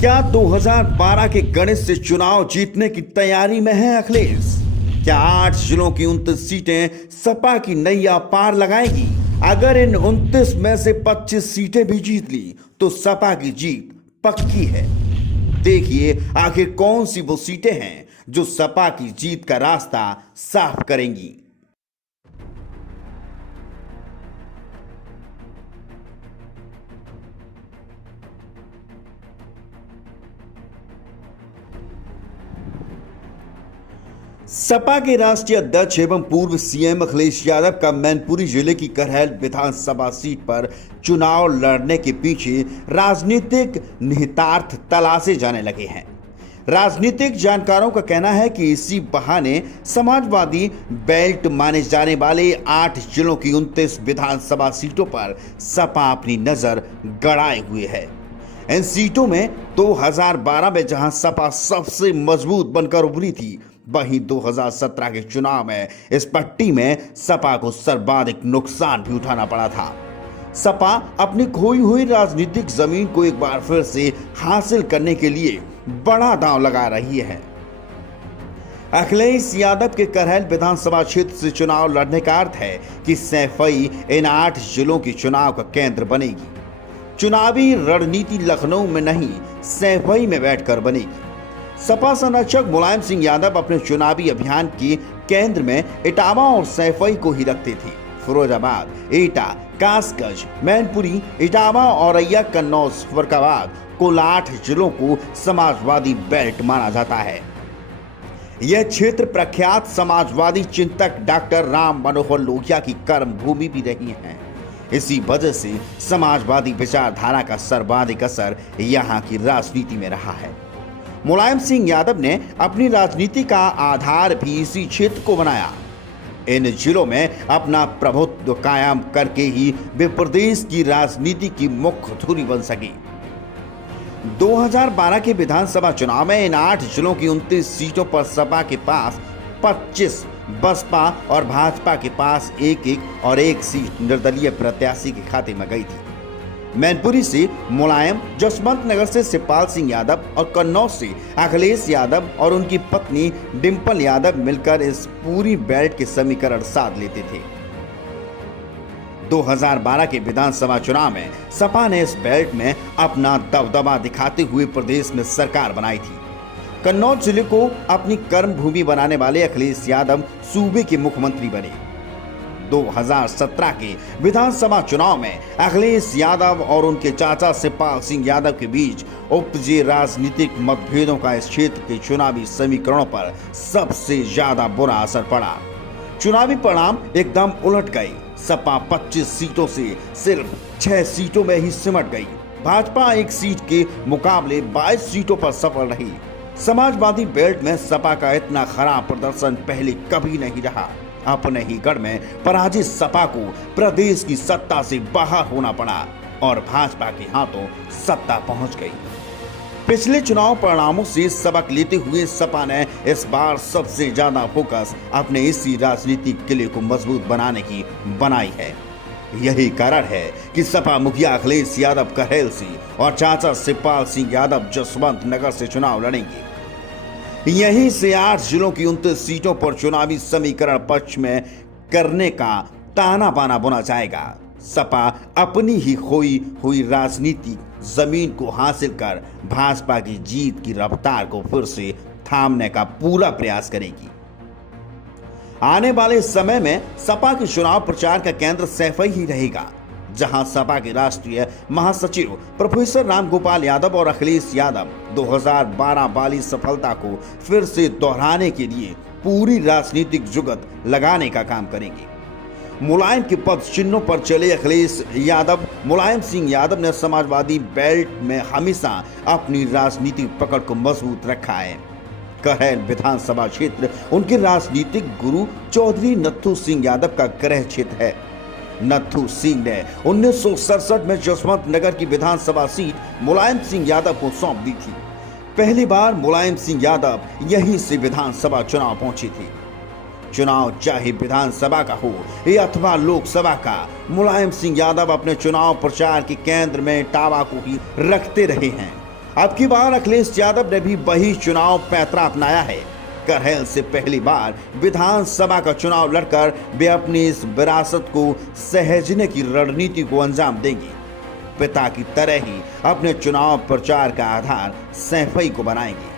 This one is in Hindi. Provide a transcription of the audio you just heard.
क्या 2012 के गणित से चुनाव जीतने की तैयारी में है अखिलेश? क्या 8 जिलों की 29 सीटें सपा की नैया पार लगाएगी? अगर इन 29 में से 25 सीटें भी जीत ली तो सपा की जीत पक्की है। देखिए आखिर कौन सी वो सीटें हैं जो सपा की जीत का रास्ता साफ करेंगी। सपा के राष्ट्रीय अध्यक्ष एवं पूर्व सीएम अखिलेश यादव का मैनपुरी जिले की करहल विधानसभा सीट पर चुनाव लड़ने के पीछे राजनीतिक निहितार्थ तलाशे जाने लगे हैं। राजनीतिक जानकारों का कहना है कि इसी बहाने समाजवादी बेल्ट माने जाने वाले 8 जिलों की 29 विधानसभा सीटों पर सपा अपनी नजर गड़ाए हुए है। इन सीटों में 2012 में जहां सपा सबसे मजबूत बनकर उभरी थी, वहीं 2017 के चुनाव में इस पट्टी में सपा को सर्वाधिक नुकसान भी उठाना पड़ा था। सपा अपनी खोई हुई राजनीतिक जमीन को एक बार फिर से हासिल करने के लिए बड़ा दांव लगा रही है। अखिलेश यादव के करहल विधानसभा क्षेत्र से चुनाव लड़ने का अर्थ है कि सैफई इन 8 जिलों के चुनाव का केंद्र बनेगी। चुनावी रणनीति लखनऊ में नहीं, सैफई में बैठकर बनेगी। सपा संरक्षक मुलायम सिंह यादव अपने चुनावी अभियान के केंद्र में इटावा और सैफई को ही रखते थे। फिरोजाबाद, एटा, कासगंज, मैनपुरी, इटावा, औरैया, कन्नौज, फर्रुखाबाद कुल 8 जिलों को समाजवादी बेल्ट माना जाता है। यह क्षेत्र प्रख्यात समाजवादी चिंतक डॉक्टर राम मनोहर लोहिया की कर्म भूमि भी रही है। इसी वजह से समाजवादी विचारधारा का सर्वाधिक असर यहाँ की राजनीति में रहा है। मुलायम सिंह यादव ने अपनी राजनीति का आधार भी इसी क्षेत्र को बनाया। इन जिलों में अपना प्रभुत्व कायम करके ही वे प्रदेश की राजनीति की मुख्य धुरी बन सके। 2012 के विधानसभा चुनाव में इन 8 जिलों की 29 सीटों पर सपा के पास 25, बसपा और भाजपा के पास 1-1 और 1 सीट निर्दलीय प्रत्याशी के खाते में गई थी। मैनपुरी से मुलायम, जसवंत नगर से शिवपाल सिंह यादव और कन्नौज से अखिलेश यादव और उनकी पत्नी डिंपल यादव मिलकर इस पूरी बेल्ट के समीकरण साध लेते थे। 2012 के विधानसभा चुनाव में सपा ने इस बेल्ट में अपना दबदबा दिखाते हुए प्रदेश में सरकार बनाई थी। कन्नौज जिले को अपनी कर्म भूमि बनाने वाले अखिलेश यादव सूबे के मुख्यमंत्री बने। 2017 के विधानसभा चुनाव में अखिलेश यादव और उनके चाचा शिवपाल सिंह यादव के बीच उपजे राजनीतिक मतभेदों का इस क्षेत्र के चुनावी समीकरणों पर सबसे ज्यादा बुरा असर पड़ा। चुनावी परिणाम एकदम उलट गए। सपा 25 सीटों से सिर्फ 6 सीटों में ही सिमट गई। भाजपा 1 सीट के मुकाबले 22 सीटों पर सफल रही। समाजवादी बेल्ट में सपा का इतना खराब प्रदर्शन पहले कभी नहीं रहा। अपने ही गढ़ में पराजित सपा को प्रदेश की सत्ता से बाहर होना पड़ा और भाजपा के हाथों सत्ता पहुंच गई। पिछले चुनाव परिणामों से सबक लेते हुए सपा ने इस बार सबसे ज्यादा फोकस अपने इसी राजनीतिक किले को मजबूत बनाने की बनाई है। यही कारण है कि सपा मुखिया अखिलेश यादव करहल से और चाचा शिवपाल सिंह यादव जसवंत नगर से चुनाव लड़ेंगे। यहीं से 8 जिलों की 29 सीटों पर चुनावी समीकरण पक्ष में करने का ताना बाना बुना जाएगा। सपा अपनी ही खोई हुई राजनीतिक जमीन को हासिल कर भाजपा की जीत की रफ्तार को फिर से थामने का पूरा प्रयास करेगी। आने वाले समय में सपा के चुनाव प्रचार का केंद्र सैफई ही रहेगा, जहां सपा के राष्ट्रीय महासचिव प्रोफेसर रामगोपाल यादव और अखिलेश यादव 2012 वाली सफलता को फिर से दोहराने के लिए पूरी राजनीतिक जुगत लगाने का काम करेंगे। मुलायम के पद चिन्हों पर चले अखिलेश यादव, मुलायम सिंह यादव ने समाजवादी बेल्ट में हमेशा अपनी राजनीतिक पकड़ को मजबूत रखा है। करहल विधानसभा क्षेत्र उनके राजनीतिक गुरु चौधरी नत्थू सिंह यादव का गृह क्षेत्र है। नत्थू सिंह ने 1967 में जसवंत नगर की विधानसभा सीट मुलायम सिंह यादव को सौंप दी थी। पहली बार मुलायम सिंह यादव यहीं से विधानसभा चुनाव पहुंचे थे। चुनाव चाहे विधानसभा का हो या अथवा लोकसभा का, मुलायम सिंह यादव अपने चुनाव प्रचार के केंद्र में इटावा को ही रखते रहे हैं। अब की बार अखिलेश यादव ने भी वही चुनाव पैंतरा अपनाया है। करहल से पहली बार विधानसभा का चुनाव लड़कर वे अपनी इस विरासत को सहेजने की रणनीति को अंजाम देंगी। पिता की तरह ही अपने चुनाव प्रचार का आधार सैफई को बनाएंगे।